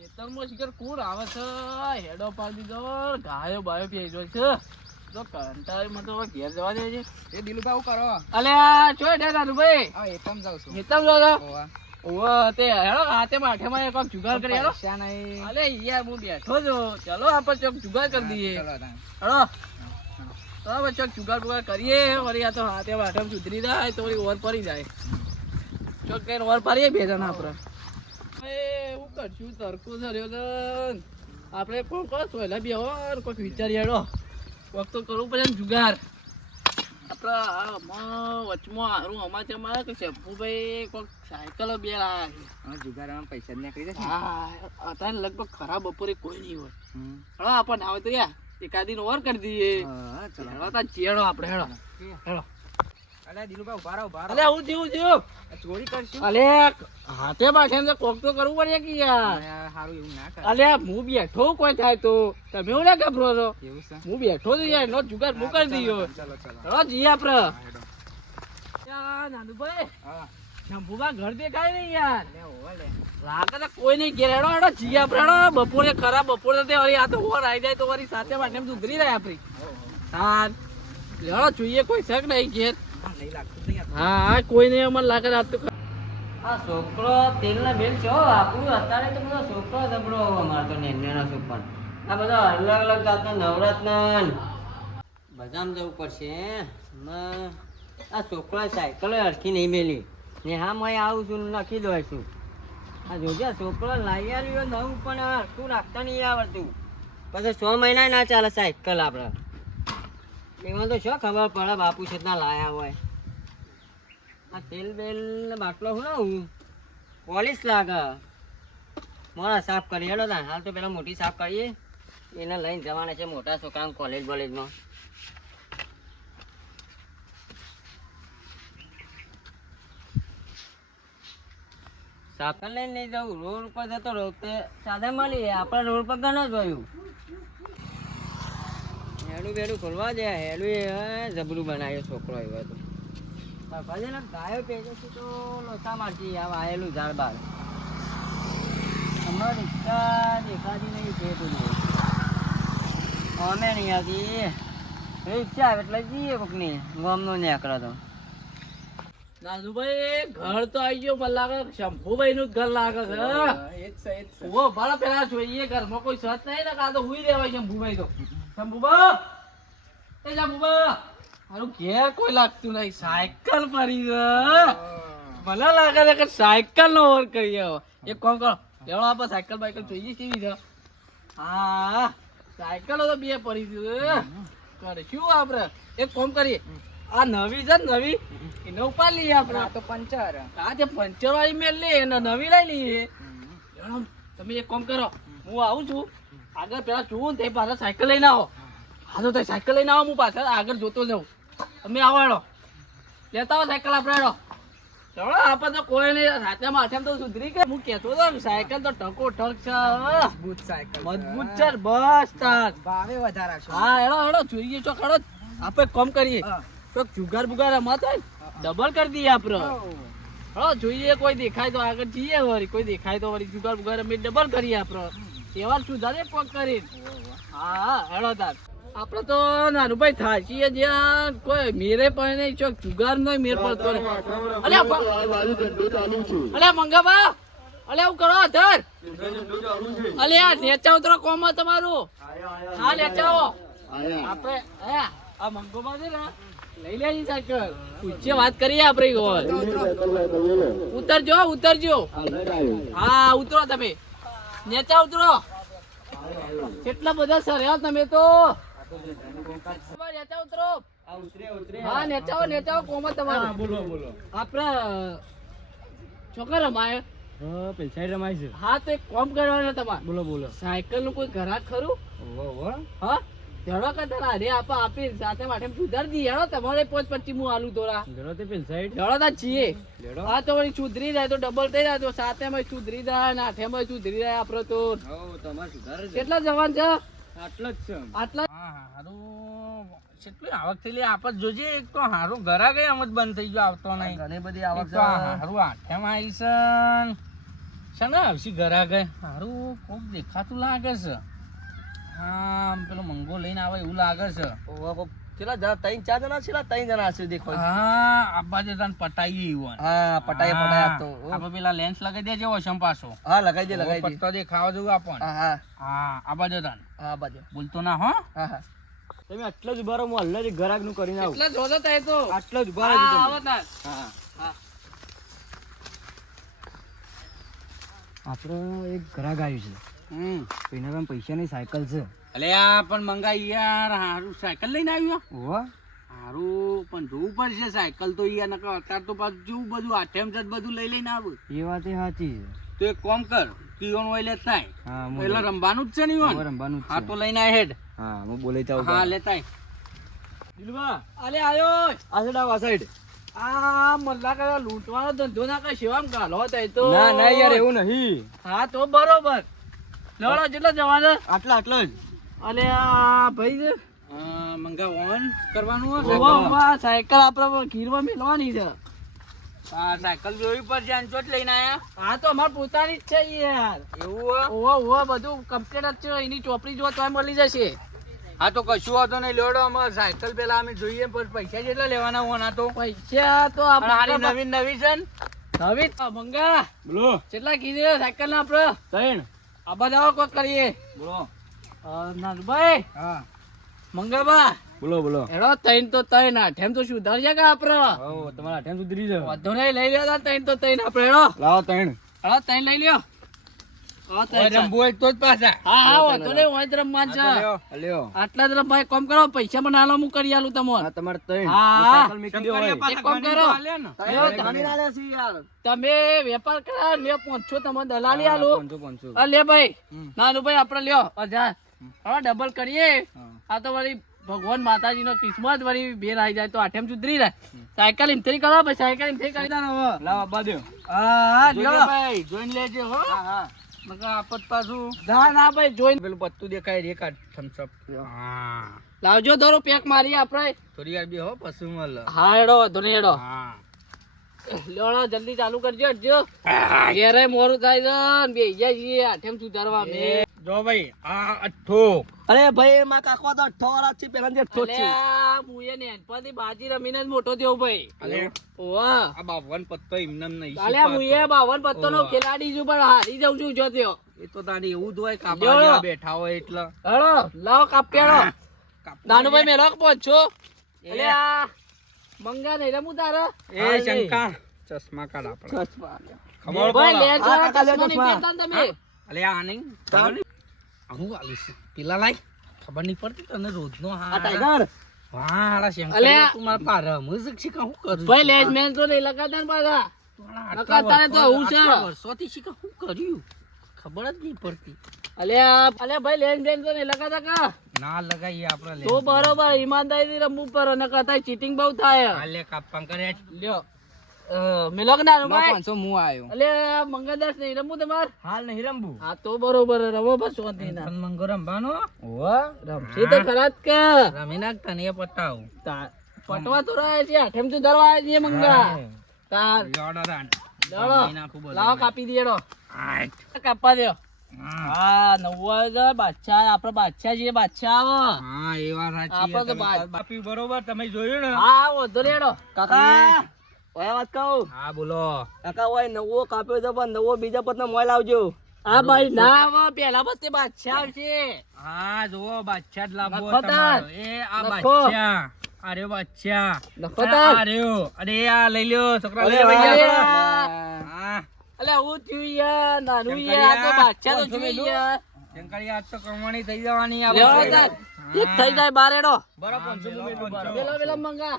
ખેતરમાં શિકાર કોણ આવે છે. હેડો પાડી દીધો. ગાયો બાયો પી ગયો છે. તો કંટાળી તો હવે ઘેર જવા દે છે એ દિલુભાઈ આવું કરો? અલે ચોય ડે નાનું ભાઈ હવે એ પણ જાઉં છું. હેતમ જાવ છો? ઓવો તે હેડો હાથે માઠે માં એક જુગાર કરી હેડો. પૈસા નહીં. અલે યાર હું બેઠો છો. ચલો આપણે ચોક જુગાર કરી દઈએ. હેડો. બરાબર ચોક જુગાર બુગાર કરીએ. વળી આ તો હાથે માઠે સુધરી જાય તો વળી ઓર પડી જાય. ચોક કઈ ઓર પડીએ બે જણા આપણે. હું કરશું? તરકો ધર્યો આપણે કોણ કોણ સોયલા બે હોર કોઈક વિચારી હેડો. કોક તો કરવું પડે ને જુગાર. આપણે આમાં વચમાં હારું અમાચામાં કે શેમ્પુભાઈ કોઈક સાયકલો બે લાયા છે જુગારમાં પૈસા જ નીકળી જશે હા અત્યારે લગભગ ખરાબ બપોરે કોઈ નહીં હોય. હમ. આપણને આવે તો યાર એકાદી નો ઓર કરી દઈએ. ચલો. તા ચેડો આપણે હેડો. હેડો. અલ્યા દિલુભા ઊભા રહો, અલે હું જીવું જીવું. ચોરી કરશું. અલે હાથે તો કોક તો કરવું પડે કે યાર. હારું એવું ના કર. અલે હું બેઠો કોઈ થાય તો? તમે ના ગભરો છો? એવું છે? હું બેઠો છું યાર નો જુગાર હું દીયો. દઈએ ચલો ચલો. જી નાનુભાઈ હા. શંભુબા ઘર દેખાય નહીં યાર. લાગે તો કોઈ નહીં ઘેર. હેડો હેડો જઈએ આપણે બપોરે ખરા બપોરે તે વળી આ તો ઓર આવી જાય તો વળી સાથે માટે સુધરી જાય આપણી હો, હેડો જોઈએ કોઈ શક નહીં ઘેર. હા, આ. હા હા કોઈ નહીં અમને લાગે રાત તો આ છોકરો તેલના બેલ છો આપણું અત્યારે તો બધો છોકરો જબડો અમારે તો નેનો છોકરો આ બધા અલગ અલગ જાતના નવરત્ન. બધામાં જવું પડશે આ છોકરા સાયકલ હરખી નહીં મેલી. ને હા મેં આવું છું નખી દઉં છું. આ જોજે આ છોકરો લાવી આવ્યો નવું પણ હરખું રાખતા નહીં આવડતું. પછી છ મહિના ના ચાલે સાયકલ આપણે. એમાં તો શું ખબર પડે બાપુ છે ના લાયા હોય. આ તેલ બેલ બાટલો હું હું પોલીસ લાગે. મોડા સાફ કરી હેલો ના હાલ તો પેલા મોટી સાફ કરીએ. એને લઈને જવાના છે મોટા છોકરા કોલેજ બોલેજમાં સાયકલ લઈને નહીં જવું. રોડ ઉપર જતો રહું. તે સાધન મળી. આપણે રોડ પર ગણ જોયું હેડું બેડું ખોલવા દે હેડું એ જબરું બનાવ્યો છોકરો આવ્યો હતો ભલે ને ગાયો પેજે છે તો લોસા મારતી આ વાયેલું ઝાડ બાર. હમણાં રિક્ષા દેખાતી નહીં છે તું અમે નહીં આવતી. રિક્ષા આવે એટલે જઈએ કોકની, ગામનો નીકળે તો. નાનુભાઈ ઘર તો આવી ગયો મને લાગે શંભુભાઈ નું ઘર લાગે છે. ઓ ભલે પેલા જોઈએ ઘરમાં કોઈ સત નહીં ને કાં તો હુઈ રહેવાય શંભુભાઈ તો. શંભુબા એ શંભુબા મારું ઘેર કોઈ લાગતું નહીં સાયકલ પડી છે મને લાગે છે કે સાયકલ નો ઓર કરી આવો. એક કોમ કરો એવો આપણે સાયકલ બાયકલ જોઈએ કેવી છે. હા સાયકલો તો બે પડી છે કરે શું આપણે? એક કોમ કરીએ આ નવી છે ને નવી? એને ઉપાડ લઈએ આપણે. તો પંચર. આ જે પંચર વાળી મેલ લે એને નવી લઈ લઈએ. તમે એક કામ કરો. હું આવું છું. આગળ પેલા જોઉં ને તે પાછા સાયકલ લઈને આવો. હા તો તે સાયકલ લઈને આવો હું પાછળ આગળ જોતો જાઉં. તમે આવો હેડો. લેતા આવો સાયકલ આપણે હેડો. ચલો આપણે તો કોઈ નહીં. સાથે માથે તો સુધરી ગયા હું કહેતો હતો સાયકલ તો ટકો ટક છે. મજબૂત સાયકલ મજબૂત છે બસ તાર. ભાવે વધારે છે. હા હેડો હેડો જોઈએ છો ખડો આપણે કામ કરીએ. તો જુગાર બુગાર રમાતો હોય ડબલ કરી દઈએ આપણે. હો. જોઈએ કોઈ દેખાય તો આગળ જઈએ વળી. કોઈ દેખાય તો વળી જુગાર બુગાર અમે ડબલ કરીએ આપણે. તહેવાર સુધારે કોક કરી હા હા હેડો તાર. આપણે તો નાનુભાઈ થાચીએ જ્યાં કોઈ મેરે પણ નહીં ચોક જુગાર નો મેર પડતો નહીં. અલ્યા મંગાબા અલ્યા હું કરો ધર અલ્યા નેચા ઉતરો કોમ તમારું. હા નેચાઓ આપણે આ મંગોબા છે ને લઈ લેજે સાયકલ. પૂછે વાત કરીએ આપણે ગોલ ઉતરજો ઉતરજો. હા ઉતરો તમે. નેચા ઉતરો. કેટલા બધા સર હો તમે તો? નેચા ઉતરો. હા નેચાઓ નેચાઓ કોમ તમારું? બોલો બોલો. આપણા છોકરા રમાય. હા તો એક કામ કરવાનું તમારે. બોલો બોલો. સાયકલનું કોઈ ઘરાક ખરું? હા? ધડો કે તારા અરે આપા આપી સાથે માટે સુધારી દી હેડો તમારે પોચ પચી હું આલુ તોરા ધડો તા છીએ. હા તો વળી સુધરી જાય તો ડબલ થઈ જાય તો સાથે માં સુધરી જાય ને આઠે માં સુધરી જાય આપડે તો. કેટલા જવાન છે? આટલો જ છે આટલા હારું. કેટલી આવક થયેલી આપત જોજે એક તો હારું ઘરા ગઈ આમ જ બંધ થઈ ગયો આવતો નહીં. ઘણી બધી આવક હારું આવી છે ને. આવશી ઘર આગળ હારું કોક દેખાતું લાગે છે. હા પેલો મંગો લઈને આવે એવું લાગે છે. કેટલા જણા? ત્રણ ચાર જણા છેલ્લા ત્રણ જણા હશે દેખો હા આબા જે તને પટાઈ એવું હા પટાઈ પટાઈ તો આપણે પેલા લેન્સ લગાવી દેજે વશમ પાછો. હા લગાઈ દે લગાઈ દે. પટ્ટો દેખાવા જેવું આપણ. હા હા. હા આબા જો તને હા બાજુ બોલતો ના હો. હા હા. તમે આટલો જ ઉભારો હું હલ્લે ઘરાકનું કરીને આવું. એટલે જોતો થાય તો. આટલો જ ઊભા રહેજો આવો તાર. હા. આપણે એક ઘરાક આવ્યું છે. હમ. એના પાસે પૈસાની સાયકલ છે. અલે આ પણ મંગાઈ યાર હારું સાયકલ લઈને આવ્યો. ઓવા હારું પણ જોવું પડશે સાયકલ તો યાર નકર અત્યારે તો પાછું જેવું બધું આઠેમ જ બધું લઈ લઈને આવું. એ વાત એ સાચી છે. તો એક કોમ કર કિયોન ઓઇલે થાય હા હું પેલા રમવાનું જ છે ને ઈવન? રમવાનું હા તો લઈને આય હેડ. હા હું બોલે જાઉં હા લેતાય દિલવા અલે આયો આ સાઈડ આ સાઈડ આ મલ્લા કયો લૂંટવાનો ધંધો ના કઈ સેવામ ગાલો થાય તો. ના ના યાર એવું નહીં. હા તો બરોબર. લડો કેટલા જવાના આટલા આટલો જ. અલે આ ભાઈ છે. મંગા ઓન કરવાનું ઓવા સાયકલ. આપણે ગીરવા મેલવાની છે. આ સાયકલ જોવી પડશે જાન ચોટ લઈને આયા. હા તો અમાર પોતાની જ છે યાર. એવું ઓવા ઓવા બધું કમ્પ્લીટ જ છે. એની ચોપડી જો તોય મળી જશે. હા તો કશું વાંધો નહીં લેવડો અમારે સાયકલ પેલા અમે જોઈએ પણ પૈસા જેટલા લેવાના હોના તો. પૈસા તો આપણે નવી નવી છે ને? નવી મંગા બોલો. કેટલા કીધી સાયકલ ના આપણે. ત્રણ. આ બધા કોક કરીએ. બોલો. નાનભાઈ હા. મંગાબા બોલો બોલો. એડો તૈન તો તૈન આઠેમ તો સુધરશે કે આપડે? તમારા આઠેમ સુધરી જાવ. વધુ નહીં લઈ લ્યો તૈન તો તૈન આપડે એડો. લાવો તૈન હા તૈન લઈ લ્યો. તમે આલે છે યાર. તમે વેપાર કરા લે પહોંચો તમે દલાલી હા, આલું પાંચસો, પાંચસો. આ લે ભાઈ. નાનું ભાઈ આપડે લ્યો હવે ડબલ કરીએ. આ તો વળી ભગવાન માતાજી નો કિસ્મત વળી બેર આવી જાય તો આઠેમ સુધરી રહે. સાયકલ ઇન્થરી કરો કરવા સાયકલ ઇન્થરી કરી દો હવે લાવો આબા હા લ્યો. લેજો હો. હા હા. નકર આપત પાછું. ના ના ભાઈ જોઈને પેલું પત્તું દેખાય રે કાઢ હા. લાવજો ધરો પેક મારી આપણે થોડી વાર બી હો પશુ મલ હા એડો વધુ નહીં હેડો. હા. લેવડો જલ્દી ચાલુ કરજો ઘેરે મોરું થાય છે બે ગયા જઈએ આઠેમ સુધારવા જો ભાઈ આ અઠ્ઠો અરે ભાઈ માં કાકો તો અઠ્ઠો વાળા છે પેલા જે અઠ્ઠો છે. મુએ ને નેનપણથી બાજી રમીને જ મોટો થયો ભાઈ. અરે ઓવા આ બાવન પત્તો એમને એમ નહીં કાલે મુએ બાવન પત્તો નો ખેલાડી છું પણ હારી જાઉં છું જો થયો. એ તો તારી એવું જ હોય. કાપા બેઠા હોય એટલે. હળો લાવ કાપવું નાનુભાઈ મેલો પહોંચો એ. આ મંગા નહીં રમું તારા? એ શંકા. ચશ્મા કાઢ આપણા. ખબર ભાઈ લે ચશ્મા નહીં ચશ્મા. પહેરતા તમે. અલે આ નહીં. હું આલીશ. પેલા લાઈ ખબર નહીં પડતી તને રોજનો હા ટાઈગર. વાળા શંકર તું મારા પાર. રમું શીખા હું કરું ભાઈ લેજ મેન તો નહીં લગાતા ને પાછા. તો હું છે. વર્ષોથી શીખા હું કર્યું? ખબર જ નહીં પડતી. અલ્યા અલ્યા ભાઈ લેજ મેન તો નહીં લગાતા કા? ના લગાઈએ આપણે તો બરોબર ઈમાનદારી રમવું પર નકર થાય ચીટિંગ બહુ થાય. હાલે કાપા કરે. લ્યો. મિલો કે નાનું ભાઈ. પાંચસો હું આવ્યો અલ્યા મંગળદાસ નહીં રમવું તમાર હાલ નહીં રમવું. હા તો બરોબર રમો બસ શાંતિ ના મંગો રમવાનો? રમશી તો ખરાત કે. રમી નાખતા ને એ પટાવ. પટવા તો રહે છે આઠેમ તો ધરવા આવ્યા છીએ મંગા તાર. લોડો લાવો કાપી દેડો કાપવા દો હા. હજાર બાદશાહ આપડે બાદશાહ છીએ બાદશાહ આવો. હા એ વાત સાચી આપણે તો બરોબર તમે જોયું ને? હા વધુ રેડો કાકા ઓય વાત કહું? હા બોલો. કાકા ઓય નવો કાપ્યો છે પણ નવો બીજા પતનો મોય લાવજો. હા ભાઈ ના આવો પેલા બસ બાદશાહ આવશે હા જુઓ બાદશાહ જ લાવવો નખો તાર. તમારો. એ આ બાદશાહ. અરે બાદશાહ. નખો તાર. આ રહ્યો અરે આ લઈ લ્યો છોકરા લઈ ભાઈ, ભાઈ અરે. હા. અલે હું થયું યાર? નાનું યાર આ તો બાદશાહ તો થયું યાર. શંકરી આજ તો કમાણી થઈ જવાની આ. એક થઈ જાય બારેડો. પેલો પેલો મંગા.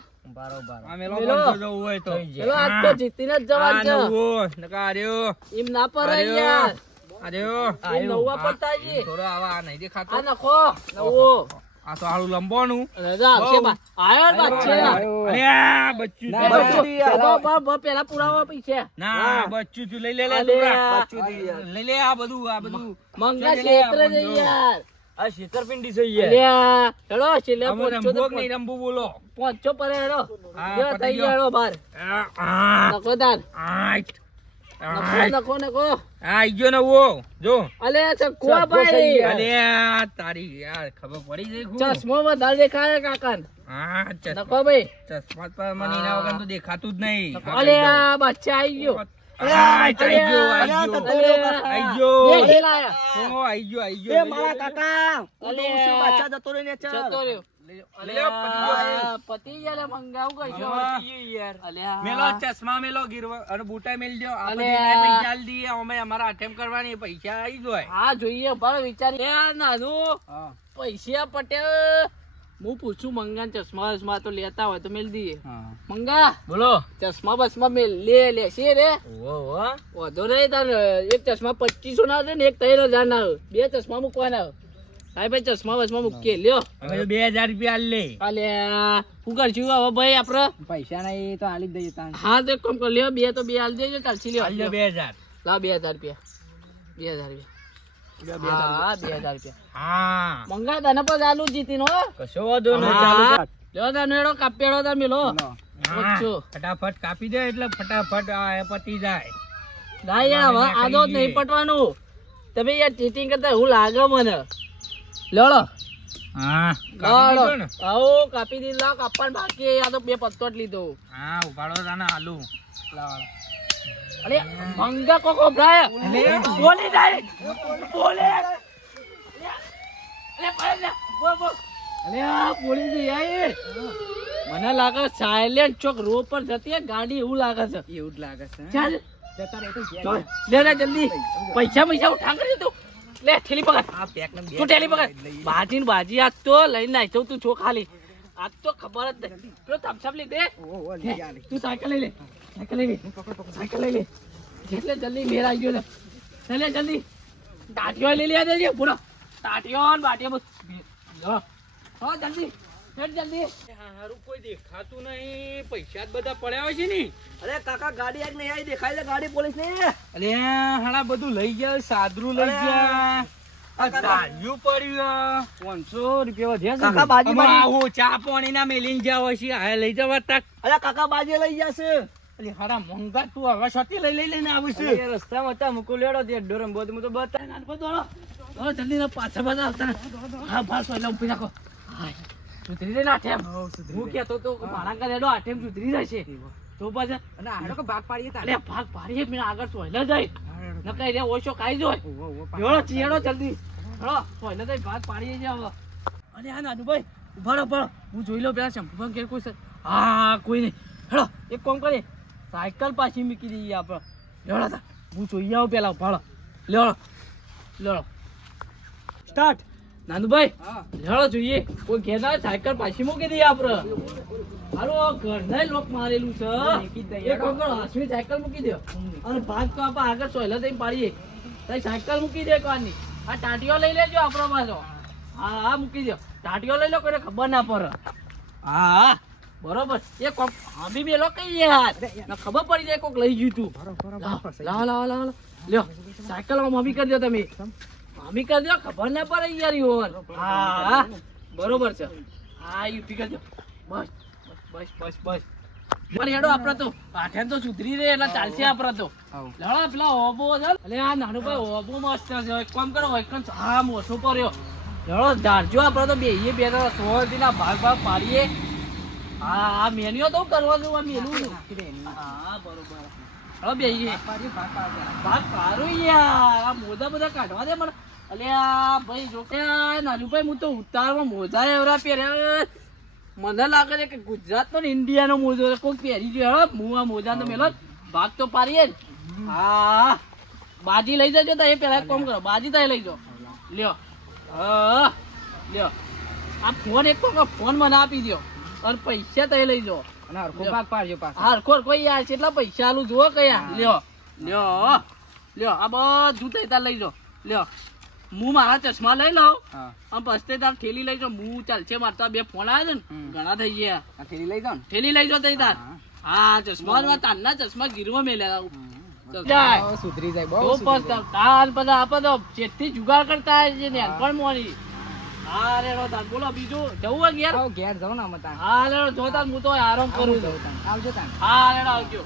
આ મેલો મેલો. પંચો જવું હોય તો. પેલો આજ તો જીતીને જ જવાનું આ છે. નવું. નકા આ રહ્યો. એમ ના પર અરે. યાર. આ રહ્યો. એમ નવા પડતા છે થોડો આવા આ નહીં દેખાતો. આ નખો નવો. આ તો આળું લંબોનું રજા આવશે બા. આયો બાદશાહ અરે આ બચ્ચું ના, છે. બચ્ચું. પેલો બા- બા પેલા પુરાવા પૈસા ના બચ્ચું લઈ લે. લઈ લે. આ બધું આ બધું. મંગા ક્ષેત્ર યાર. આ છેતરપિંડી છે અલ્યા હેડો છેલ્લે અમે તો નહીં રંબુ બોલો. પહોંચો પરે હેડો. હા, જો થઈ ગયો. હેડો બાર. આ, આ, નખો તાર નખો નખો હા આઈ ગયો નવો જો. અલે ચકવા ભાઈ. અલે તારી યાર ખબર પડી ગઈ ખૂબ. ચશ્મો વધારે દેખાય કાકાન? હા ચશ્મા નખો ભાઈ. ચશ્મા પર મને એના વગર તો દેખાતું જ નહીં. અલે આ બચ્ચા આઈ ગયો. ચશ્મા મેલો ગીરવા અને બુટા મેલ દો પૈસા દઈએ અમે અમારા અટેમ્પ કરવાની પૈસા આવી જાય હા જોઈએ પણ વિચારી. એ નાનું હા. પૈસા પટેલ. હું પૂછું મંગા ને ચશ્મા ચશ્મા તો લેતા હોય તો મેલ દઈએ. મંગા બોલો. ચશ્મા બસમા મેલ. લે લે છે રે. વધો રે તાર એક ચશ્મા પચીસો ના આવે ને એક ત્રણ હજાર ના આવે બે ચશ્મા મૂકવાના આવે સાહેબ ભાઈ ચશ્મા બસમા મૂકીએ. લ્યો. હવે તો બે હજાર રૂપિયા લે અલે શું કરશું હવે ભાઈ આપડે? પૈસા નહીં તો આલી દઈએ તાન હા તો એક કામ કર લ્યો બે તો બે હાલ દેજો ચાલશી લ્યો. બે હજાર. લા બે હજાર રૂપિયા. બે હજાર રૂપિયા. હા બે હજાર રૂપિયા. હા. મંગા તને પણ ચાલુ જીતી નો કશો વાંધો નહીં ચાલુ કાપેડો ફટાફટ કાપી દે એટલે ફટાફટ પતી જાય. ના યાર હવે આદો જ નહીં. પટવાનું. તમે યાર ચીટિંગ કરતા હું લાગે મને. લેવડો હા કાપી દીધો આવો કાપી દીધું. કાપવાનું બાકી. આ તો બે પત્તો જ લીધો. હા ઉપાડો તાને આલુ. લાવડો અરે મંગા કોકો ભરાય. બોલી જાય. બોલે. અરે બોલ બોલ અરે આ બોલી દે યાર. મને લાગે સાયલેન્ટ ચોક રોડ પર જતી ગાડી એવું લાગે છે. એવું જ લાગે છે. ચાલ. ચાલ. લે લે જલ્દી. પૈસા પૈસા ઉઠા તું. લે થેલી પકડ. આ પેક ને તું થેલી પકડ. બાજી ને બાજી આજ તો લઈને નાઈ તું છો ખાલી. આજ તો ખબર જ નહીં. પેલો થમ્સઅપ લઈ દે. તું સાયકલ લઈ લે. સાયકલ લઈ લે. સાયકલ લઈ લે. એટલે જલ્દી મેર આવી ગયો લે. ચાલે જલ્દી. ટાટીઓ લઈ લે દેજે પૂરો ટાટીઓ ને બાટીઓ બસ. લો. જલ્દી. જલ્દી. હારું કોઈ દેખાતું નહીં. પૈસા બધા પડ્યા હોય છે ને. અરે કાકા ગાડી આગ નહીં આવી. દેખાય છે ગાડી પોલીસની. અરે હાડા બધું લઈ ગયા સાદરું લઈ ગયા. આ પડ્યું પાંચસો રૂપિયા વધ્યા કાકા બાજી આવો ચા પાણી ના મેલીને છે આ લઈ જવા અરે કાકા બાજી લઈ જશે અલી હાડા મોંઘા તું હવે સતી લઈ લઈ લઈને આવું એ રસ્તામાં હતા મૂકું લેડો તે ડોરમ બોધ હું તો બતા ના બધો દોડો જલ્દી ના પાછા બધા આવતા હા ભાસ એટલે ઊભી રાખો. સુધરી રે ના ઠેમ હું કહેતો તો કે મારા ઘરે એડો આઠેમ સુધરી જશે. તો પાછા અને આડો કે ભાગ પાડીએ અરે ભાગ પાડીએ મેં આગળ સોયલે જાય. ન કઈ રે ઓછો કાઈ જોય જોડો ચીડો જલ્દી. હળો સોયલે જાય ભાગ પાડીએ છે હવે. અરે આ નાનુભાઈ ઊભા રહો ઊભા હું જોઈ લઉં પેલા શંભુભાઈ ભાઈ કોઈ છે. હા કોઈ નહીં. હેડો એક કોમ કરીએ સાયકલ પાછી મૂકી દઈએ આપણે. લેવડા તા હું જોઈ આવું પેલા ઊભા લેવડો લેવડો સ્ટાર્ટ નાનુભાઈ લેવડો જોઈએ. કોઈ ઘેર ના સાયકલ પાછી મૂકી દઈએ આપણે. હાલો ઘરના લોક મારેલું છે. એક કરો સાયકલ મૂકી દો. અને ભાગ તો આપણે આગળ સોયલા થઈને પાડીએ. તારી સાયકલ મૂકી દે કારની આ ટાટીઓ લઈ લેજો આપણો પાછો. હા હા મૂકી દો. ટાટીઓ લઈ લો કોઈને ખબર ના પડે. હા હા. બરોબર. એ કોક હમી મેલો કઈ યાર ખબર પડી જાય કોક લઈ ગયું તું. લાવો લાવો લાવો લ્યો સાયકલમાં મમ્મી કરી દો તમે. મમ્મી કરી દો ખબર ના પડે યાર યોર હા બરોબર છે. હા યુ પી કરજો. બસ બસ બસ બસ. પણ હેડો આપડે તો. પાઠેન તો સુધરી રે એટલે ચાલશે આપડે તો. લડો પેલા ઓબો છે. અલે આ નાનું ભાઈ ઓબો મસ્ત છે. એક કામ કરો એક કામ હા મોસો કર્યો લડો ધારજો આપડે તો બે બે સો ના ભાગ ભાગ પાડીએ. હા આ મેન્યુ તો કરવાનું આ મેલું હા બરોબર. હવે બેહીએ. ભાગ પાડું યાર આ મોજા બધા કાઢવા દે મને. અલે આ ભાઈ જો કે નાનુભાઈ હું તો ઉતારમાં મોજા એવરા પહેર્યા. મને લાગે છે કે ગુજરાતનો ને ઇન્ડિયાનો મોજો. કોક પહેરી ગયો હું આ મોજાનો મેલો ભાગ તો પારીએ જ. હા બાજી લઈ જજો તો એ એક કામ કરો બાજી તો લઈ જાઓ લ્યો. હા લ્યો. આ ફોન એક તો ફોન મને આપી દો અને પૈસા તય લઈ જો અને હરખો ભાગ પાડજો પાછો. હરખો કોઈ યાર કેટલા પૈસા આલું જુઓ કયા. લ્યો. લ્યો. લ્યો આ બધું તય તાર લઈ જો લ્યો. હું મારા ચશ્મા લઈ લઉં અને આમ પસ્તે તાર થેલી લઈ જાઓ હું ચાલશે મારતા બે ફોન આવ્યા છે ને ઘણા થઈ ગયા. થેલી લઈ જાઉં થેલી લઈ જાઓ તઈ તાર. હા ચશ્મા તારના ચશ્મા ગીરવા મેલ્યા સુધરી જાય બહુ પછી તાર બધા આપો તો ચેટથી જુગાડ કરતા છે પણ મોની હા રેડો તાન બોલો બીજું. જવું હોય ઘેર? ઘેર જવું ને અમે તાન. હા રેડો જો તાર હું તો આરામ કરું છું. આવજો તાન. હા રેડો આવજો.